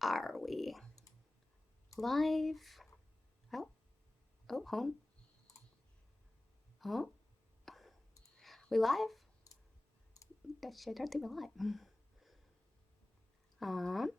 Are we live? Oh, hold on. Oh, we live? Actually, I don't think we're live. Um,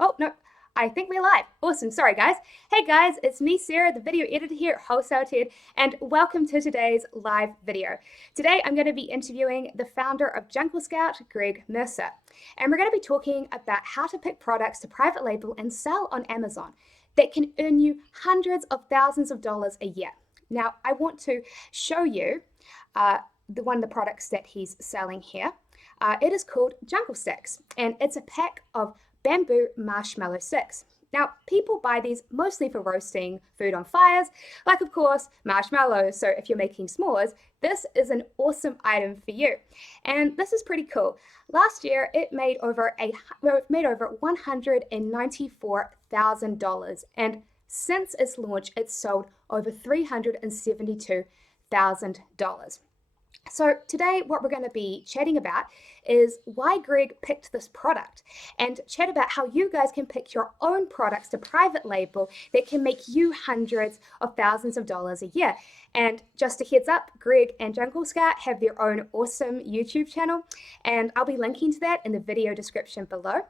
oh, no, I think we're live. Awesome. Sorry, guys. Hey, guys, it's me, Sarah, the video editor here at Wholesale Ted, and welcome to today's live video. Today, I'm going to be interviewing the founder of Jungle Scout, Greg Mercer, and we're going to be talking about how to pick products to private label and sell on Amazon that can earn you hundreds of thousands of dollars a year. Now, I want to show you one of the products that he's selling here. It is called Jungle Sticks, and it's a pack of bamboo marshmallow sticks. Now, people buy these mostly for roasting food on fires, like, of course, marshmallows. So if you're making s'mores, this is an awesome item for you. And this is pretty cool. Last year, it made over $194,000. And since its launch, it's sold over $372,000. So today what we're going to be chatting about is why Greg picked this product, and chat about how you guys can pick your own products to private label that can make you hundreds of thousands of dollars a year. And just a heads up, Greg and Jungle Scout have their own awesome YouTube channel, and I'll be linking to that in the video description below.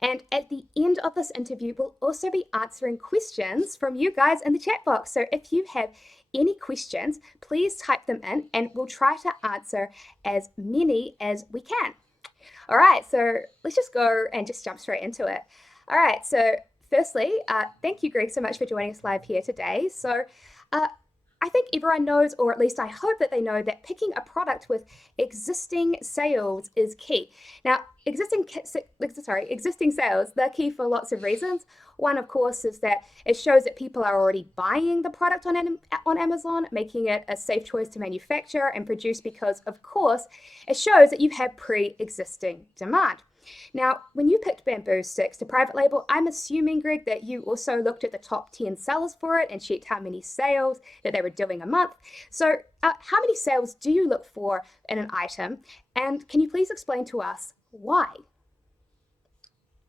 And at the end of this interview, we'll also be answering questions from you guys in the chat box. So if you have any questions, please type them in and we'll try to answer as many as we can. All right, so let's just go and just jump straight into it. All right, so firstly, thank you, Greg, so much for joining us live here today. So I think everyone knows, or at least I hope that they know, that picking a product with existing sales is key. Now, existing sales, they're key for lots of reasons. One, of course, is that it shows that people are already buying the product on Amazon, making it a safe choice to manufacture and produce because, of course, it shows that you have pre-existing demand. Now, when you picked bamboo sticks to private label, I'm assuming, Greg, that you also looked at the top 10 sellers for it and checked how many sales that they were doing a month. So how many sales do you look for in an item? And can you please explain to us why?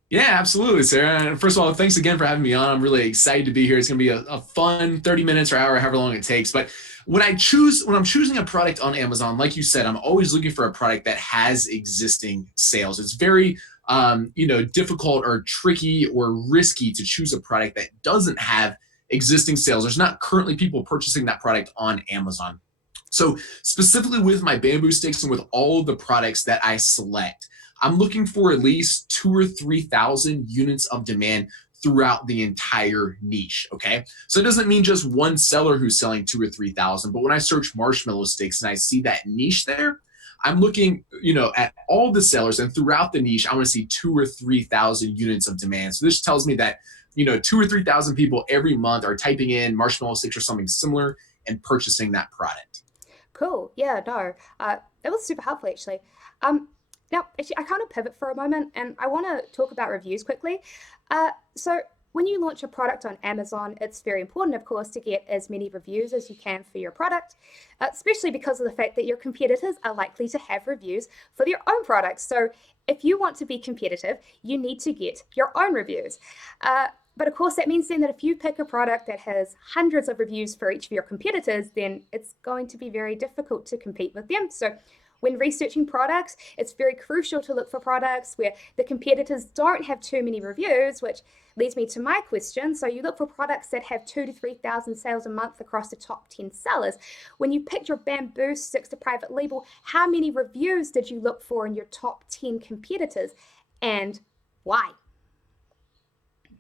Yeah, absolutely, Sarah. And first of all, thanks again for having me on. I'm really excited to be here. It's going to be a fun 30 minutes or hour, however long it takes. But when I'm choosing a product on Amazon, like you said, I'm always looking for a product that has existing sales. It's very, difficult or tricky or risky to choose a product that doesn't have existing sales. There's not currently people purchasing that product on Amazon. So specifically with my bamboo sticks and with all of the products that I select, I'm looking for at least 2,000 or 3,000 units of demand throughout the entire niche. Okay. So it doesn't mean just one seller who's selling 2,000 or 3,000, but when I search marshmallow sticks and I see that niche there, I'm looking, at all the sellers, and throughout the niche, I want to see 2,000 or 3,000 units of demand. So this tells me that, 2,000 or 3,000 people every month are typing in marshmallow sticks or something similar and purchasing that product. Cool. Yeah, no, that was super helpful, actually. Now, actually, I kind of pivot for a moment and I want to talk about reviews quickly. So when you launch a product on Amazon, it's very important, of course, to get as many reviews as you can for your product, especially because of the fact that your competitors are likely to have reviews for their own products. So if you want to be competitive, you need to get your own reviews. But of course, that means then that if you pick a product that has hundreds of reviews for each of your competitors, then it's going to be very difficult to compete with them. So when researching products, it's very crucial to look for products where the competitors don't have too many reviews, which leads me to my question. So you look for products that have 2,000 to 3,000 sales a month across the top 10 sellers. When you picked your bamboo sticks to private label, how many reviews did you look for in your top 10 competitors, and why?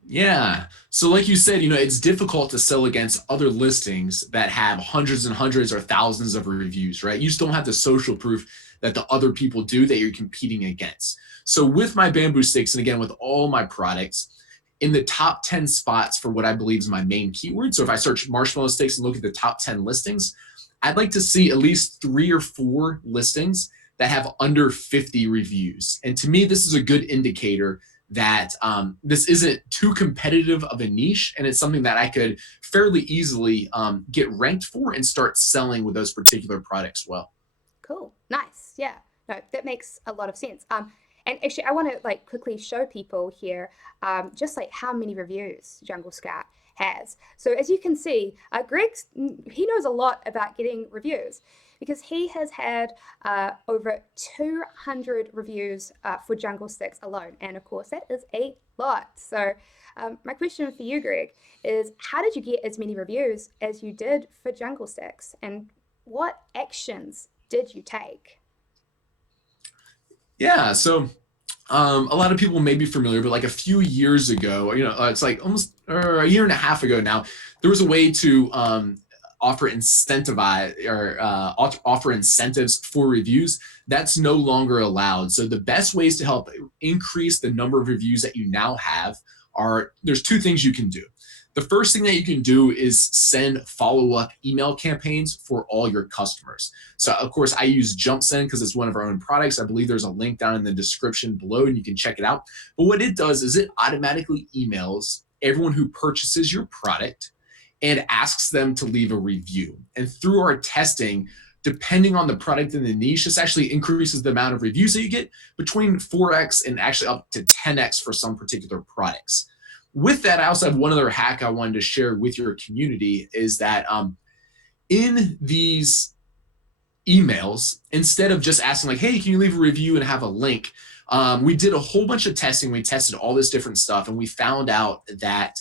Yeah. So like you said, it's difficult to sell against other listings that have hundreds and hundreds or thousands of reviews, right? You just don't have the social proof that the other people do that you're competing against. So with my bamboo sticks, and again, with all my products, in the top 10 spots for what I believe is my main keyword. So if I search marshmallow sticks and look at the top 10 listings, I'd like to see at least 3 or 4 listings that have under 50 reviews. And to me, this is a good indicator that this isn't too competitive of a niche, and it's something that I could fairly easily get ranked for and start selling with those particular products well. Cool. Nice. Yeah. No, that makes a lot of sense. And actually, I want to like quickly show people here just like how many reviews Jungle Scout has. So as you can see, he knows a lot about getting reviews because he has had over 200 reviews for Jungle Sticks alone. And of course, that is a lot. So my question for you, Greg, is how did you get as many reviews as you did for Jungle Sticks? And what actions did you take? Yeah, so a lot of people may be familiar, but like a few years ago, it's like almost or a year and a half ago now, there was a way to offer offer incentives for reviews. That's no longer allowed. So the best ways to help increase the number of reviews that you now have are there's two things you can do. The first thing that you can do is send follow-up email campaigns for all your customers. So of course I use JumpSend because it's one of our own products. I believe there's a link down in the description below and you can check it out. But what it does is it automatically emails everyone who purchases your product and asks them to leave a review. And through our testing, depending on the product and the niche, this actually increases the amount of reviews that you get between 4x and actually up to 10x for some particular products. With that, I also have one other hack I wanted to share with your community is that in these emails, instead of just asking like, hey, can you leave a review and have a link, we did a whole bunch of testing. We tested all this different stuff and we found out that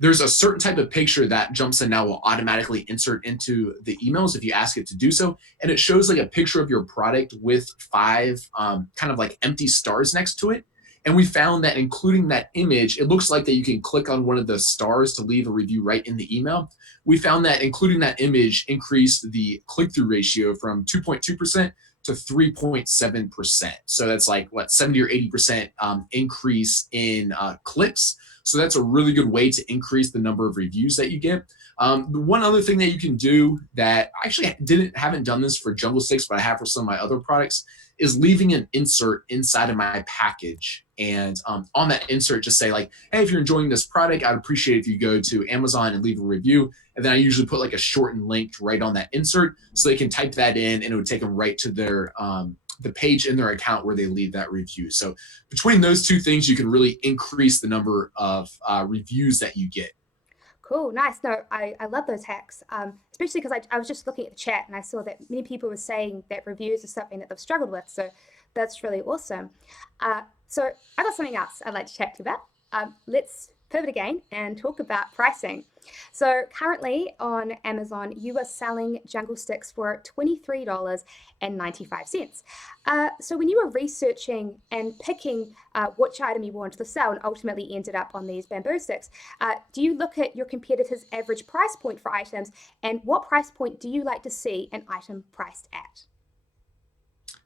there's a certain type of picture that JumpSend now will automatically insert into the emails if you ask it to do so. And it shows like a picture of your product with 5 kind of like empty stars next to it. And we found that including that image, it looks like that you can click on one of the stars to leave a review right in the email. We found that including that image increased the click-through ratio from 2.2% to 3.7%. So that's like what, 70 or 80% increase in clicks. So that's a really good way to increase the number of reviews that you get. The one other thing that you can do that I actually haven't done this for Jungle Sticks, but I have for some of my other products, is leaving an insert inside of my package. And on that insert, just say like, hey, if you're enjoying this product, I'd appreciate if you go to Amazon and leave a review. And then I usually put like a shortened link right on that insert so they can type that in and it would take them right to their the page in their account where they leave that review. So between those two things, you can really increase the number of reviews that you get. Cool, nice. No, I love those hacks, especially because I was just looking at the chat and I saw that many people were saying that reviews are something that they've struggled with. So that's really awesome. So I got something else I'd like to chat to you about. Let's pivot again and talk about pricing. So currently on Amazon, you are selling Jungle Sticks for $23.95. So when you were researching and picking which item you wanted to sell and ultimately ended up on these bamboo sticks, do you look at your competitors' average price point for items and what price point do you like to see an item priced at?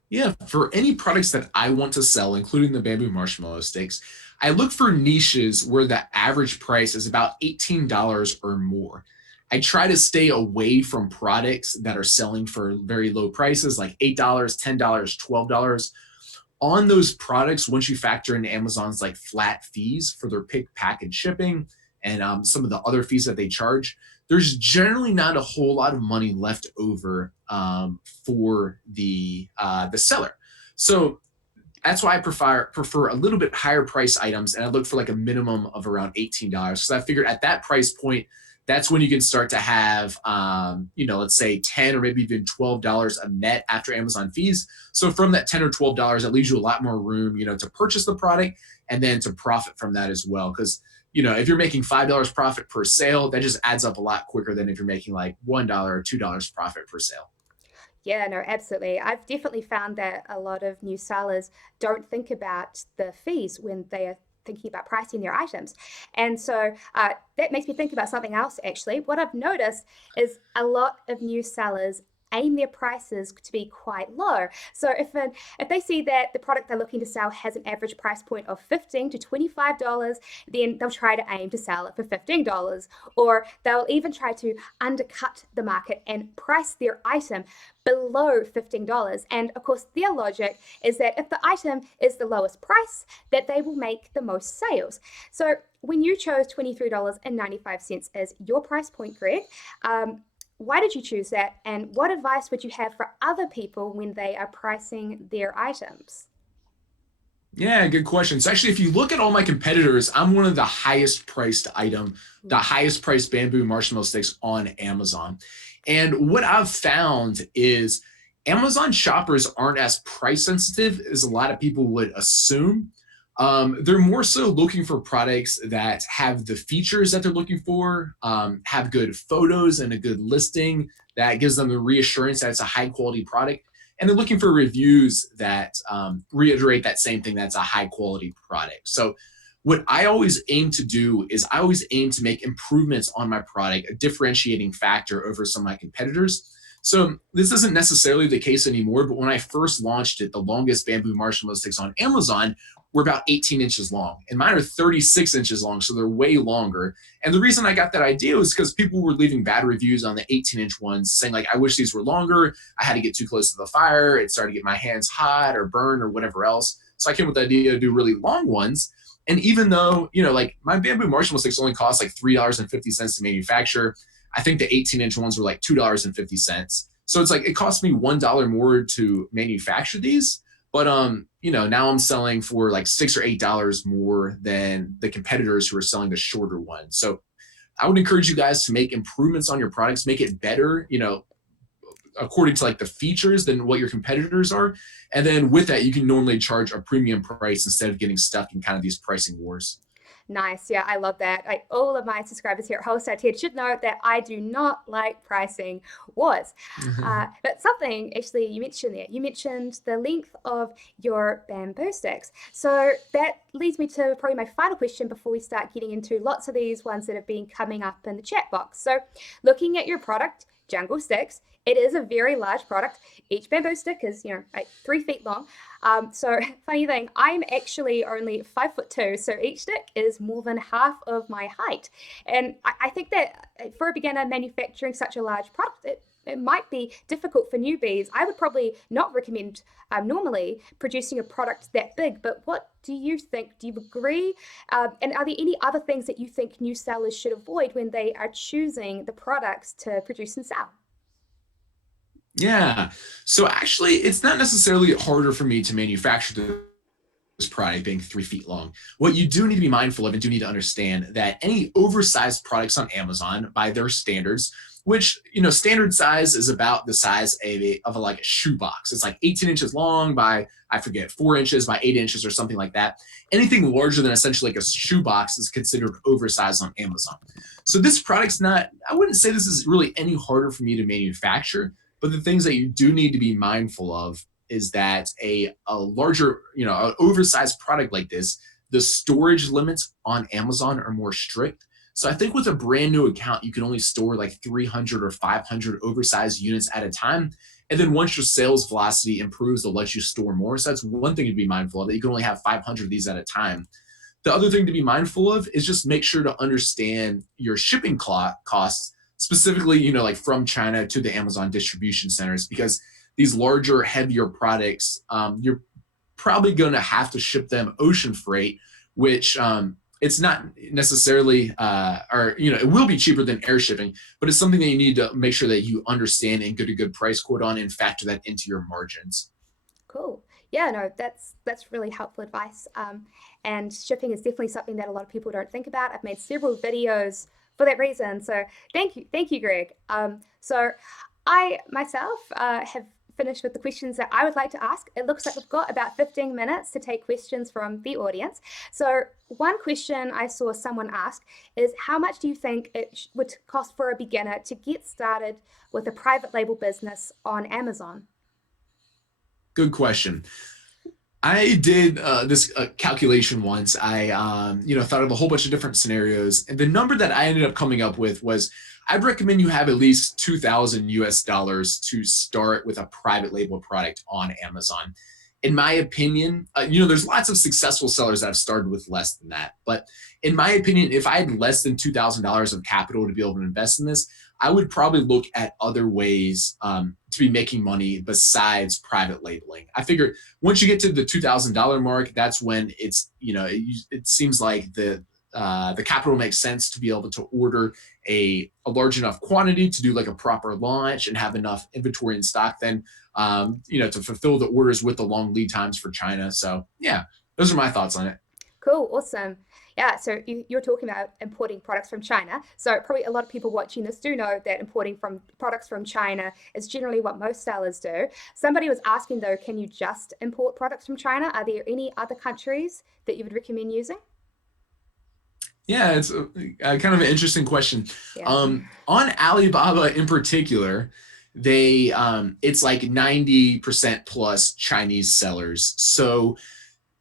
Yeah, for any products that I want to sell, including the bamboo marshmallow sticks, I look for niches where the average price is about $18 or more. I try to stay away from products that are selling for very low prices like $8, $10, $12. On those products, once you factor in Amazon's like flat fees for their pick, pack, and shipping, and some of the other fees that they charge, there's generally not a whole lot of money left over for the seller. So that's why I prefer a little bit higher price items, and I look for like a minimum of around $18. Because I figured at that price point, that's when you can start to have, let's say $10 or maybe even $12 a net after Amazon fees. So from that $10 or $12, that leaves you a lot more room, to purchase the product and then to profit from that as well. Because if you're making $5 profit per sale, that just adds up a lot quicker than if you're making like $1 or $2 profit per sale. Yeah, no, absolutely. I've definitely found that a lot of new sellers don't think about the fees when they are thinking about pricing their items. And so that makes me think about something else, actually. What I've noticed is a lot of new sellers aim their prices to be quite low. So if they see that the product they're looking to sell has an average price point of $15 to $25, then they'll try to aim to sell it for $15, or they'll even try to undercut the market and price their item below $15. And of course, their logic is that if the item is the lowest price, that they will make the most sales. So when you chose $23.95 as your price point, Greg, why did you choose that? And what advice would you have for other people when they are pricing their items? Yeah, good question. So actually, if you look at all my competitors, I'm one of the highest priced item, the highest priced bamboo marshmallow sticks on Amazon. And what I've found is Amazon shoppers aren't as price sensitive as a lot of people would assume. They're more so looking for products that have the features that they're looking for, have good photos and a good listing that gives them the reassurance that it's a high quality product, and they're looking for reviews that reiterate that same thing, that's a high quality product. So what I always aim to do is I always aim to make improvements on my product a differentiating factor over some of my competitors. So this isn't necessarily the case anymore, but when I first launched it, the longest bamboo marshmallow sticks on Amazon were about 18 inches long, and mine are 36 inches long, so they're way longer. And the reason I got that idea was because people were leaving bad reviews on the 18-inch ones, saying like, I wish these were longer. I had to get too close to the fire. It started to get my hands hot or burn or whatever else. So I came with the idea to do really long ones. And even though, like my bamboo marshmallow sticks only cost like $3.50 to manufacture, I think the 18-inch ones were like $2.50. So it's like it cost me $1 more to manufacture these. But now I'm selling for like $6 or $8 more than the competitors who are selling the shorter one. So I would encourage you guys to make improvements on your products, make it better, according to like the features than what your competitors are. And then with that, you can normally charge a premium price instead of getting stuck in kind of these pricing wars. Nice. Yeah, I love that. All of my subscribers here at Wholesale Ted should know that I do not like pricing wars. But something actually you mentioned there, you mentioned the length of your bamboo sticks. So that leads me to probably my final question before we start getting into lots of these ones that have been coming up in the chat box. So looking at your product, Jungle Sticks, it is a very large product. Each bamboo stick is, like 3 feet long. So funny thing, I'm actually only 5'2", so each stick is more than half of my height. And I think that for a beginner manufacturing such a large product, it might be difficult for newbies. I would probably not recommend normally producing a product that big, but what do you think? Do you agree? And are there any other things that you think new sellers should avoid when they are choosing the products to produce and sell? Yeah. So actually, it's not necessarily harder for me to manufacture this product being 3 feet long. What you do need to be mindful of and do need to understand that any oversized products on Amazon by their standards, which, standard size is about the size of like a shoebox. It's like 18 inches long by, I forget, 4 inches by 8 inches or something like that. Anything larger than essentially like a shoebox is considered oversized on Amazon. So this product's not, I wouldn't say this is really any harder for me to manufacture, but the things that you do need to be mindful of is that a larger, an oversized product like this, the storage limits on Amazon are more strict. So I think with a brand new account, you can only store like 300 or 500 oversized units at a time. And then once your sales velocity improves, they'll let you store more. So that's one thing to be mindful of, that you can only have 500 of these at a time. The other thing to be mindful of is just make sure to understand your shipping costs, specifically, like from China to the Amazon distribution centers, because these larger, heavier products, you're probably going to have to ship them ocean freight, which it's not necessarily, it will be cheaper than air shipping, but it's something that you need to make sure that you understand and get a good price quote on and factor that into your margins. Cool. Yeah, no, that's really helpful advice. And shipping is definitely something that a lot of people don't think about. I've made several videos for that reason. So thank you, Greg. So I myself have finished with the questions that I would like to ask. It looks like we've got about 15 minutes to take questions from the audience. So one question I saw someone ask is, how much do you think it would cost for a beginner to get started with a private label business on Amazon? Good question. I did this calculation once. I, thought of a whole bunch of different scenarios, and the number that I ended up coming up with was, I'd recommend you have at least $2,000 to start with a private label product on Amazon. In my opinion, there's lots of successful sellers that have started with less than that. But in my opinion, if I had less than $2,000 of capital to be able to invest in this, I would probably look at other ways to be making money besides private labeling. I figure once you get to the $2,000 mark, that's when it's, it seems like the capital makes sense to be able to order a large enough quantity to do like a proper launch and have enough inventory in stock then, to fulfill the orders with the long lead times for China. So yeah. Those are my thoughts on it. Cool, awesome. Yeah, so you're talking about importing products from China. So probably a lot of people watching this do know that importing from products from China is generally what most sellers do. Somebody was asking though, can you just import products from China? Are there any other countries that you would recommend using? Yeah, it's kind of an interesting question. Yeah. On Alibaba in particular, they it's like 90% plus Chinese sellers. So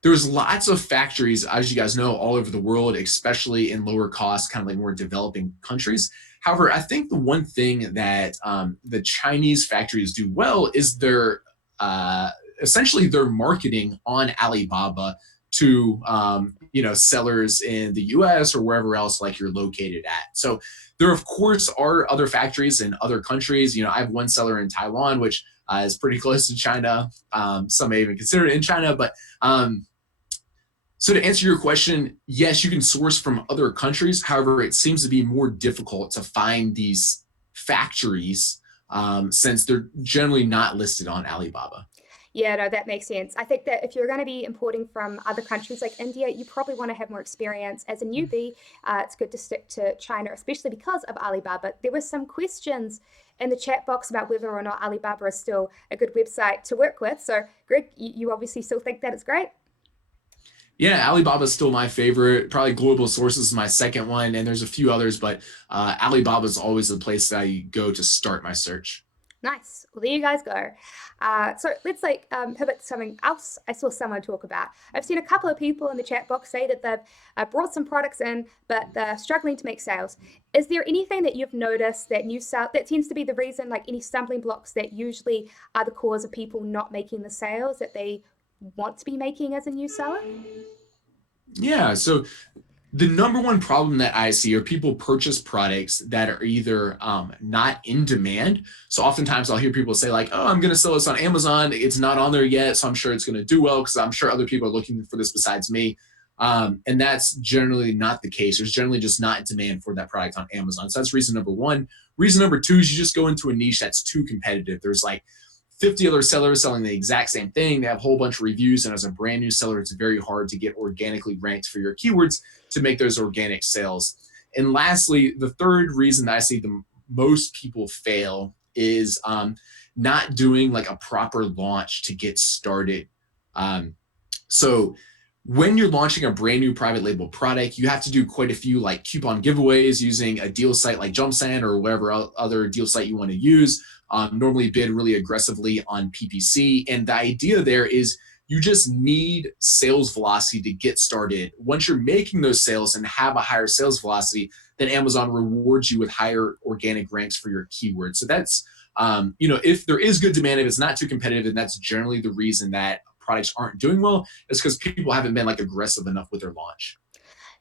there's lots of factories, as you guys know, all over the world, especially in lower cost, kind of like more developing countries. However, I think the one thing that the Chinese factories do well is their uh, essentially their marketing on Alibaba to sellers in the U.S. or wherever else like you're located at. So there, of course, are other factories in other countries. I have one seller in Taiwan, which is pretty close to China. Some may even consider it in China, but so to answer your question, yes, you can source from other countries. However, it seems to be more difficult to find these factories since they're generally not listed on Alibaba. Yeah, no, that makes sense. I think that if you're going to be importing from other countries like India, you probably want to have more experience. As a newbie, it's good to stick to China, especially because of Alibaba. There were some questions in the chat box about whether or not Alibaba is still a good website to work with. So, Greg, you obviously still think that it's great. Yeah, Alibaba is still my favorite. Probably Global Sources is my second one, and there's a few others, but Alibaba is always the place that I go to start my search. Nice. Well, there you guys go. So let's pivot to something else I saw someone talk about. I've seen a couple of people in the chat box say that they've brought some products in, but they're struggling to make sales. Is there anything that you've noticed that that tends to be the reason, like any stumbling blocks that usually are the cause of people not making the sales that they want to be making as a new seller? Yeah, so the number one problem that I see are people purchase products that are either not in demand. So oftentimes I'll hear people say like, "Oh, I'm going to sell this on Amazon. It's not on there yet, so I'm sure it's going to do well because I'm sure other people are looking for this besides me." And that's generally not the case. There's generally just not demand for that product on Amazon. So that's reason number one. Reason number two is you just go into a niche that's too competitive. There's like 50 other sellers selling the exact same thing. They have a whole bunch of reviews. And as a brand new seller, it's very hard to get organically ranked for your keywords to make those organic sales. And lastly, the third reason that I see the most people fail is not doing like a proper launch to get started. So when you're launching a brand new private label product, you have to do quite a few like coupon giveaways using a deal site like JumpSend or whatever other deal site you want to use. Normally bid really aggressively on PPC. And the idea there is you just need sales velocity to get started. Once you're making those sales and have a higher sales velocity, then Amazon rewards you with higher organic ranks for your keywords. So that's, if there is good demand, if it's not too competitive, and that's generally the reason that products aren't doing well, is because people haven't been like aggressive enough with their launch.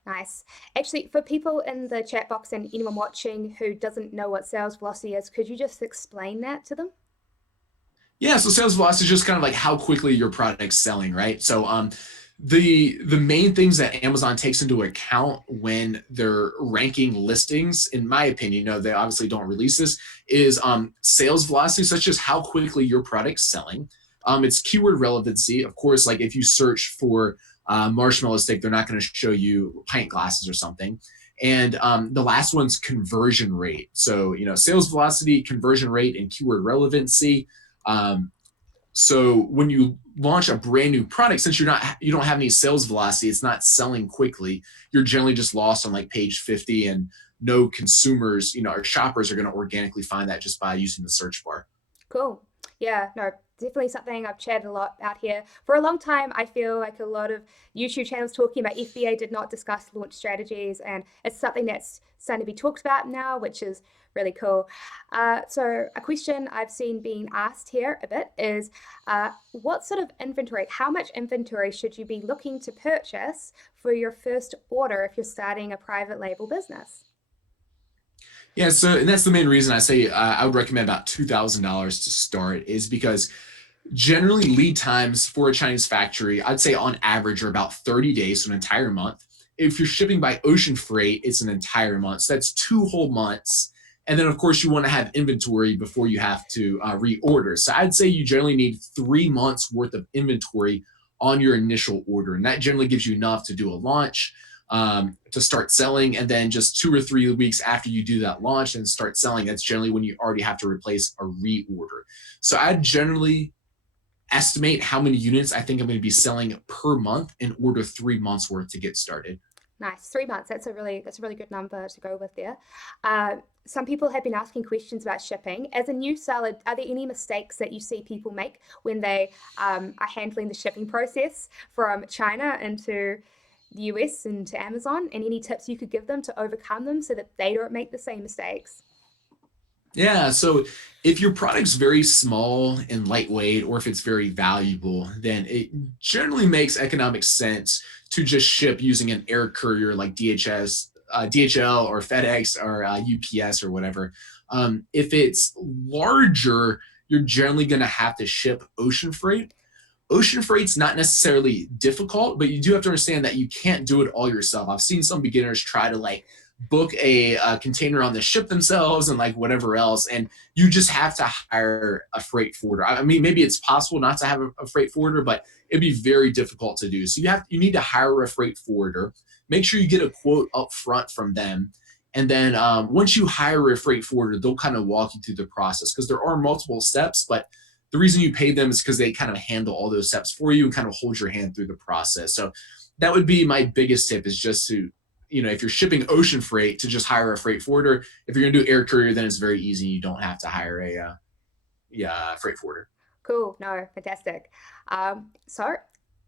Nice. Actually, for people in the chat box and anyone watching who doesn't know what sales velocity is, could you just explain that to them? Yeah, so sales velocity is just kind of like how quickly your product's selling, right? So the main things that Amazon takes into account when they're ranking listings, in my opinion, they obviously don't release this, is sales velocity, such as how quickly your product's selling. It's keyword relevancy. Of course, like if you search for marshmallow stick, they're not going to show you pint glasses or something. And the last one's conversion rate. So, sales velocity, conversion rate, and keyword relevancy. So when you launch a brand new product, since you don't have any sales velocity, it's not selling quickly. You're generally just lost on like page 50, and no consumers, or shoppers are going to organically find that just by using the search bar. Cool. Yeah, no, definitely something I've chatted a lot out here. For a long time, I feel like a lot of YouTube channels talking about FBA did not discuss launch strategies, and it's something that's starting to be talked about now, which is really cool. So a question I've seen being asked here a bit is, what sort of inventory, how much inventory should you be looking to purchase for your first order if you're starting a private label business? Yeah, so and that's the main reason I say I would recommend about $2,000 to start, is because generally lead times for a Chinese factory, I'd say on average, are about 30 days, so an entire month. If you're shipping by ocean freight, it's an entire month. So that's 2 whole months. And then, of course, you want to have inventory before you have to reorder. So I'd say you generally need 3 months worth of inventory on your initial order. And that generally gives you enough to do a launch, to start selling. And then just 2 or 3 weeks after you do that launch and start selling, that's generally when you already have to replace a reorder. So I generally estimate how many units I think I'm going to be selling per month and order 3 months worth to get started. Nice, 3 months. That's a really good number to go with there. Some people have been asking questions about shipping. As a new seller, are there any mistakes that you see people make when they are handling the shipping process from China into the US and to Amazon? And any tips you could give them to overcome them so that they don't make the same mistakes? Yeah. So if your product's very small and lightweight, or if it's very valuable, then it generally makes economic sense to just ship using an air courier like DHL or FedEx or UPS or whatever. If it's larger, you're generally going to have to ship ocean freight. Ocean freight's not necessarily difficult, but you do have to understand that you can't do it all yourself. I've seen some beginners try to like book a container on the ship themselves and like whatever else, and you just have to hire a freight forwarder. I mean, maybe it's possible not to have a freight forwarder, but it'd be very difficult to do. So you need to hire a freight forwarder. Make sure you get a quote up front from them. And then once you hire a freight forwarder, they'll kind of walk you through the process, because there are multiple steps, but the reason you pay them is because they kind of handle all those steps for you and kind of hold your hand through the process. So that would be my biggest tip, is just to, if you're shipping ocean freight, to just hire a freight forwarder. If you're going to do air courier, then it's very easy. You don't have to hire a freight forwarder. Cool. No, fantastic. So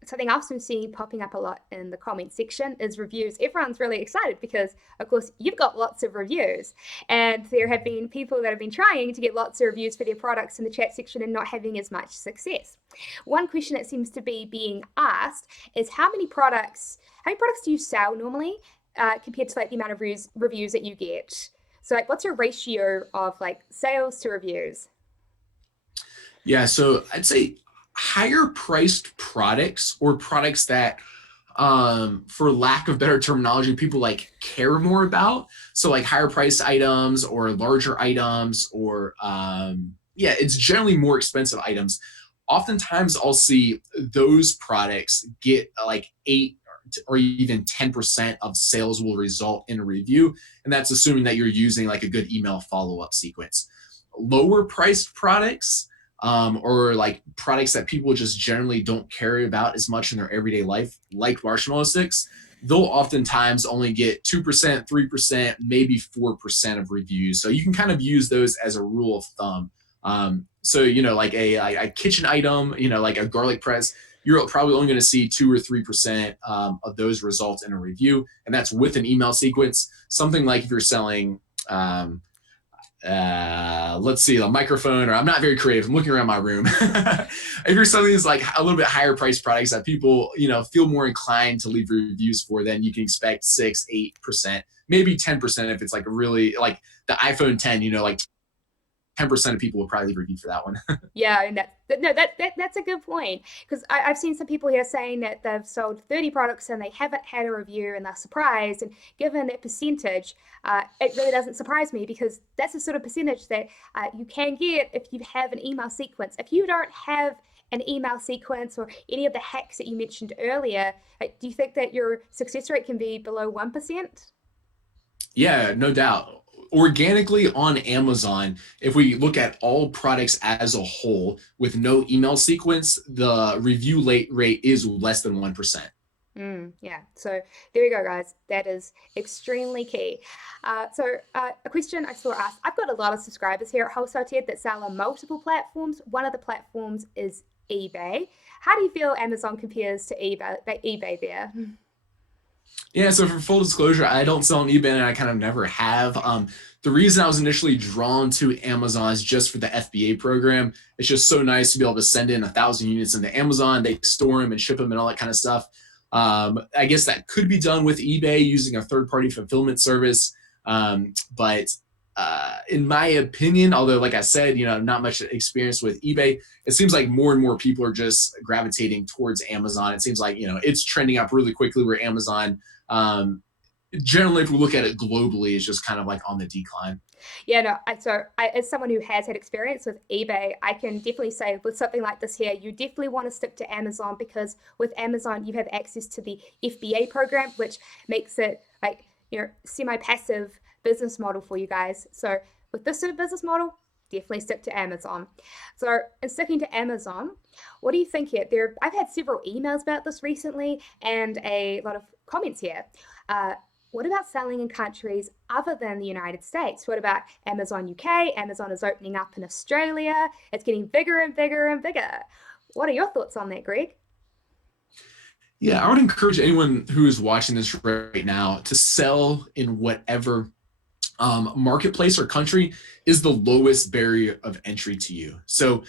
something else I'm seeing popping up a lot in the comment section is reviews. Everyone's really excited because, of course, you've got lots of reviews. And there have been people that have been trying to get lots of reviews for their products in the chat section and not having as much success. One question that seems to be being asked is how many products do you sell normally compared to like the amount of reviews that you get? So like, what's your ratio of like sales to reviews? Yeah, so I'd say higher priced products, or products that, for lack of better terminology, people like care more about. So like higher priced items or larger items, or it's generally more expensive items. Oftentimes I'll see those products get like 8 or even 10% of sales will result in a review. And that's assuming that you're using like a good email follow-up sequence. Lower priced products, or like products that people just generally don't care about as much in their everyday life, like marshmallow sticks, they'll oftentimes only get 2%, 3%, maybe 4% of reviews. So you can kind of use those as a rule of thumb. So, like a kitchen item, like a garlic press, you're probably only going to see 2 or 3% of those results in a review. And that's with an email sequence. Something like if you're selling, let's see, a microphone, or I'm not very creative, I'm looking around my room. If you're selling these like a little bit higher priced products that people, feel more inclined to leave reviews for, then you can expect 6, 8%, maybe 10% if it's like really like the iPhone 10, like 10% of people will probably leave a review for that one. Yeah, and that's a good point, because I've seen some people here saying that they've sold 30 products and they haven't had a review and they're surprised. And given that percentage, it really doesn't surprise me, because that's the sort of percentage that you can get if you have an email sequence. If you don't have an email sequence or any of the hacks that you mentioned earlier, do you think that your success rate can be below 1%? Yeah, no doubt. Organically on Amazon, if we look at all products as a whole with no email sequence, the review rate is less than 1%. Yeah, so there we go, guys. That is extremely key. A question I saw asked, I've got a lot of subscribers here at Wholesale Ted that sell on multiple platforms. One of the platforms is eBay. How do you feel Amazon compares to eBay there? Yeah, so for full disclosure, I don't sell on eBay, and I kind of never have. The reason I was initially drawn to Amazon is just for the FBA program. It's just so nice to be able to send in 1,000 units into Amazon. They store them and ship them and all that kind of stuff. I guess that could be done with eBay using a third-party fulfillment service. But in my opinion, although like I said, not much experience with eBay, it seems like more and more people are just gravitating towards Amazon. It seems like, it's trending up really quickly, where Amazon, generally, if we look at it globally, is just kind of like on the decline. Yeah, no, as someone who has had experience with eBay, I can definitely say with something like this here, you definitely want to stick to Amazon because with Amazon, you have access to the FBA program, which makes it like, semi-passive business model for you guys. So with this sort of business model, definitely stick to Amazon. So in sticking to Amazon, what do you think here? I've had several emails about this recently and a lot of comments here. Uh, what about selling in countries other than the United States? What about Amazon UK? Amazon is opening up in Australia. It's getting bigger and bigger and bigger. What are your thoughts on that, Greg? Yeah, I would encourage anyone who is watching this right now to sell in whatever marketplace or country is the lowest barrier of entry to you. So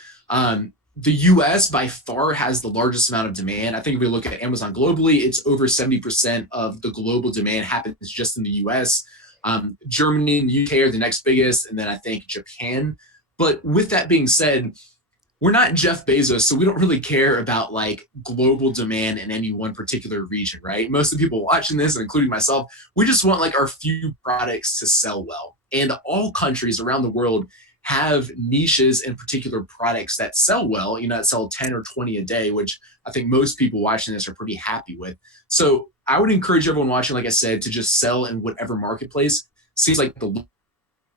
the US by far has the largest amount of demand. I think if we look at Amazon globally, it's over 70% of the global demand happens just in the US. Germany and the UK are the next biggest, and then I think Japan. But with that being said, we're not Jeff Bezos, so we don't really care about like global demand in any one particular region, right? Most of the people watching this, including myself, we just want like our few products to sell well. And all countries around the world have niches and particular products that sell well, that sell 10 or 20 a day, which I think most people watching this are pretty happy with. So I would encourage everyone watching, like I said, to just sell in whatever marketplace seems like the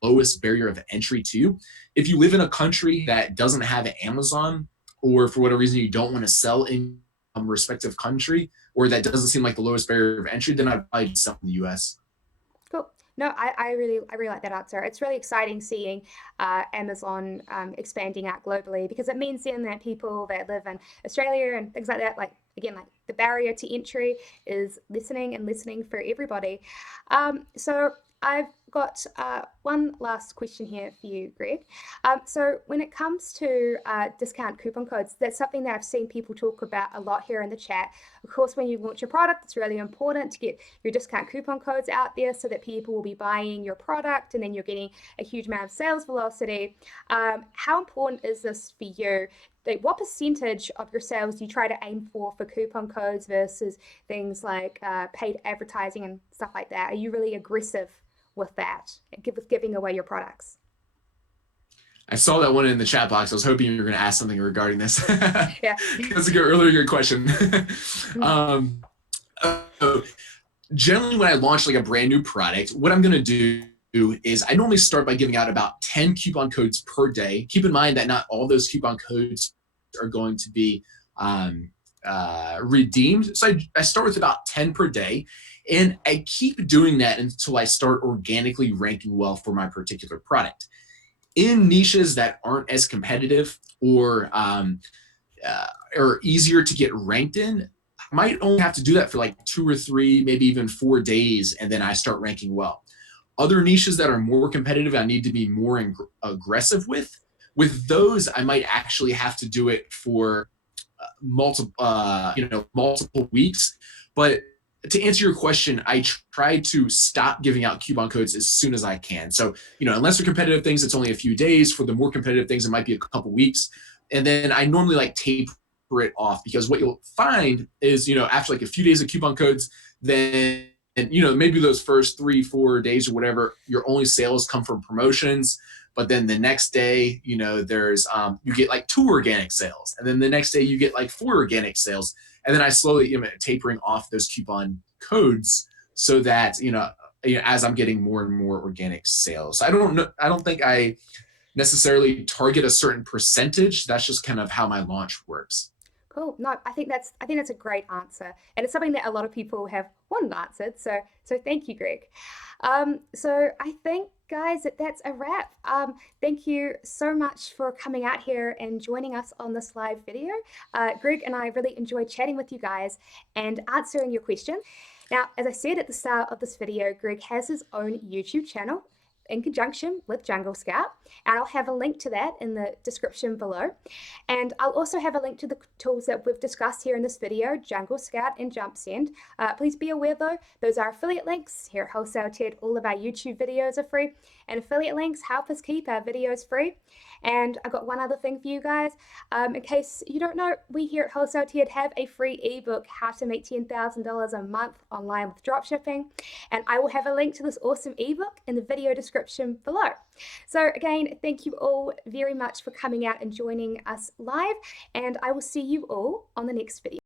lowest barrier of entry to. If you live in a country that doesn't have Amazon, or for whatever reason you don't want to sell in a respective country, or that doesn't seem like the lowest barrier of entry, then I'd probably sell in the US. Cool. No, I really like that answer. It's really exciting seeing Amazon expanding out globally because it means then that people that live in Australia and things like that, like again, like the barrier to entry is listening and listening for everybody. So I've got one last question here for you, Greg. So when it comes to discount coupon codes, that's something that I've seen people talk about a lot here in the chat. Of course, when you launch a product, it's really important to get your discount coupon codes out there so that people will be buying your product and then you're getting a huge amount of sales velocity. How important is this for you? Like, what percentage of your sales do you try to aim for coupon codes versus things like paid advertising and stuff like that? Are you really aggressive with that, with giving away your products? I saw that one in the chat box. I was hoping you were going to ask something regarding this. Yeah. That's a good earlier question. um, uh, Generally, when I launch like a brand new product, what I'm going to do is I normally start by giving out about 10 coupon codes per day. Keep in mind that not all those coupon codes are going to be redeemed. So I start with about 10 per day. And I keep doing that until I start organically ranking well for my particular product. In niches that aren't as competitive or easier to get ranked in, I might only have to do that for like 2 or 3, maybe even 4 days, and then I start ranking well. Other niches that are more competitive, I need to be more aggressive with. With those, I might actually have to do it for multiple weeks. But to answer your question, I try to stop giving out coupon codes as soon as I can. So, unless they're competitive things, it's only a few days. For the more competitive things, it might be a couple weeks. And then I normally like taper it off because what you'll find is, after like a few days of coupon codes, then, maybe those first 3-4 days or whatever, your only sales come from promotions. But then the next day, there's you get like 2 organic sales, and then the next day you get like 4 organic sales, and then I slowly tapering off those coupon codes so that as I'm getting more and more organic sales. I don't think I necessarily target a certain percentage. That's just kind of how my launch works. Cool. No, I think that's a great answer, and it's something that a lot of people have wanted answered. So thank you, Greg. So I think, guys, that's a wrap. Thank you so much for coming out here and joining us on this live video. Greg and I really enjoyed chatting with you guys and answering your questions. Now, as I said at the start of this video, Greg has his own YouTube channel in conjunction with Jungle Scout, and I'll have a link to that in the description below. And I'll also have a link to the tools that we've discussed here in this video, Jungle Scout and JumpSend. Please be aware though, those are affiliate links. Here at Wholesale Ted, all of our YouTube videos are free, and affiliate links help us keep our videos free. And I've got one other thing for you guys. In case you don't know, we here at Wholesale Ted have a free ebook, How to Make $10,000 a Month Online with Dropshipping. And I will have a link to this awesome ebook in the video description description below. So again, thank you all very much for coming out and joining us live, and I will see you all on the next video.